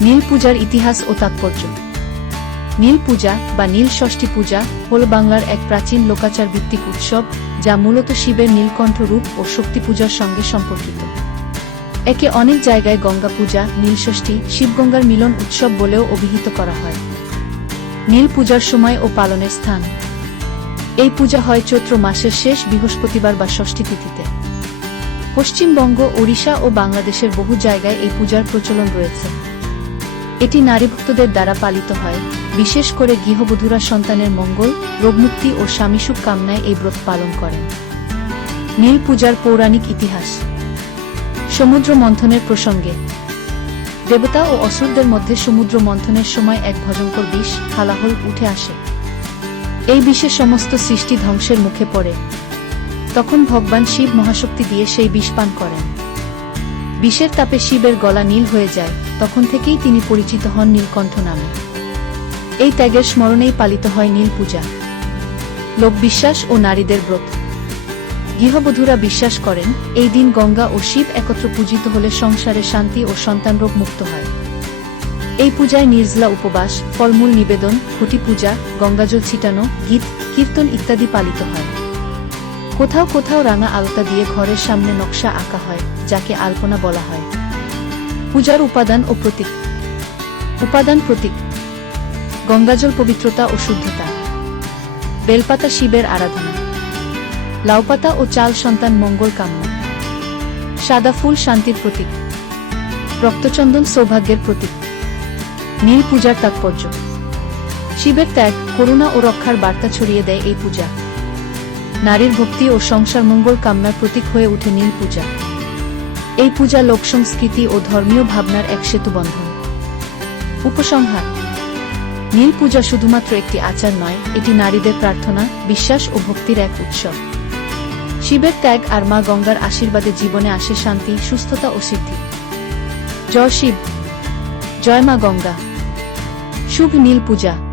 নীল পূজার ইতিহাস ও তাৎপর্য। নীল পূজা বা নীল ষষ্ঠী পূজা হল বাংলার এক প্রাচীন লোকাচার ভিত্তিক উৎসব যা মূলত শিবের নীলকণ্ঠ রূপ ও শক্তি পূজার সঙ্গে সম্পর্কিত। একে অনেক জায়গায় গঙ্গা পূজা নীলষষ্ঠী শিবগঙ্গার মিলন উৎসব বলেও অভিহিত করা হয়। নীল পূজার সময় ও পালনের স্থান। এই পূজা হয় চৈত্র মাসের শেষ বৃহস্পতিবার বা ষষ্ঠী তিথিতে। পশ্চিমবঙ্গ, ওড়িশা ও বাংলাদেশের বহু জায়গায় এই পূজার প্রচলন রয়েছে। এটি নারী ভক্তদের দ্বারা পালিত হয়। বিশেষ করে গৃহবধূরা সন্তানের মঙ্গল, রোগমুক্তি ও স্বামীসুখ কামনায় এই ব্রত পালন করেন। নীল পূজার পৌরাণিক ইতিহাস। সমুদ্র মন্থনের প্রসঙ্গে। দেবতা ও অসুরদের মধ্যে সমুদ্র মন্থনের সময় এক ভয়ঙ্কর বিষ, হালাহল উঠে আসে। এই বিষে সমস্ত সৃষ্টি ধ্বংসের মুখে পড়ে। তখন ভগবান শিব মহাশক্তি দিয়ে সেই বিষ পান করেন। বিষের তাপে শিবের গলা নীল হয়ে যায়, তখন থেকেই তিনি পরিচিত হন নীলকণ্ঠ নামে। এই ত্যাগের স্মরণেই পালিত হয় নীল পূজা। লোকবিশ্বাস ও নারীদের ব্রত। গৃহবধূরা বিশ্বাস করেন, এই দিন গঙ্গা ও শিব একত্র পূজিত হলে সংসারে শান্তি ও সন্তান সন্তানরোগ মুক্ত হয়। এই পূজায় নির্জলা উপবাস, ফলমূল নিবেদন, খুঁটি পূজা, গঙ্গাজল ছিটানো, গীত, কীর্তন ইত্যাদি পালিত হয়। কোথাও কোথাও রাঙা আলতা দিয়ে ঘরের সামনে নকশা আঁকা হয়, যাকে আলপনা বলা হয়। পূজার উপাদান ও প্রতীক। উপাদান প্রতীক। গঙ্গাজল পবিত্রতা ও শুদ্ধতা। বেলপাতা শিবের আরাধনা। লাউপাতা ও চাল সন্তান মঙ্গল কাম্য। সাদা ফুল শান্তির প্রতীক। রক্তচন্দন সৌভাগ্যের প্রতীক। নীল পূজার তাৎপর্য। শিবের ত্যাগ, করুণা ও রক্ষার বার্তা ছড়িয়ে দেয় এই পূজা। নারীর ভক্তি ও সংসার মঙ্গল কামনার প্রতীক হয়ে ওঠে নীল পূজা। এই পূজা লোকসংস্কৃতি ও ধর্মীয় ভাবনার এক সেতুবন্ধন উপসংহার। নীল পূজা শুধুমাত্র একটি আচার নয়, এটি নারীদের প্রার্থনা, বিশ্বাস ও ভক্তির এক উৎসব। শিবের ত্যাগ আর মা গঙ্গার আশীর্বাদে জীবনে আসে শান্তি, সুস্থতা ও সিদ্ধি। জয় শিব। জয় মা গঙ্গা। শুভ নীল পূজা।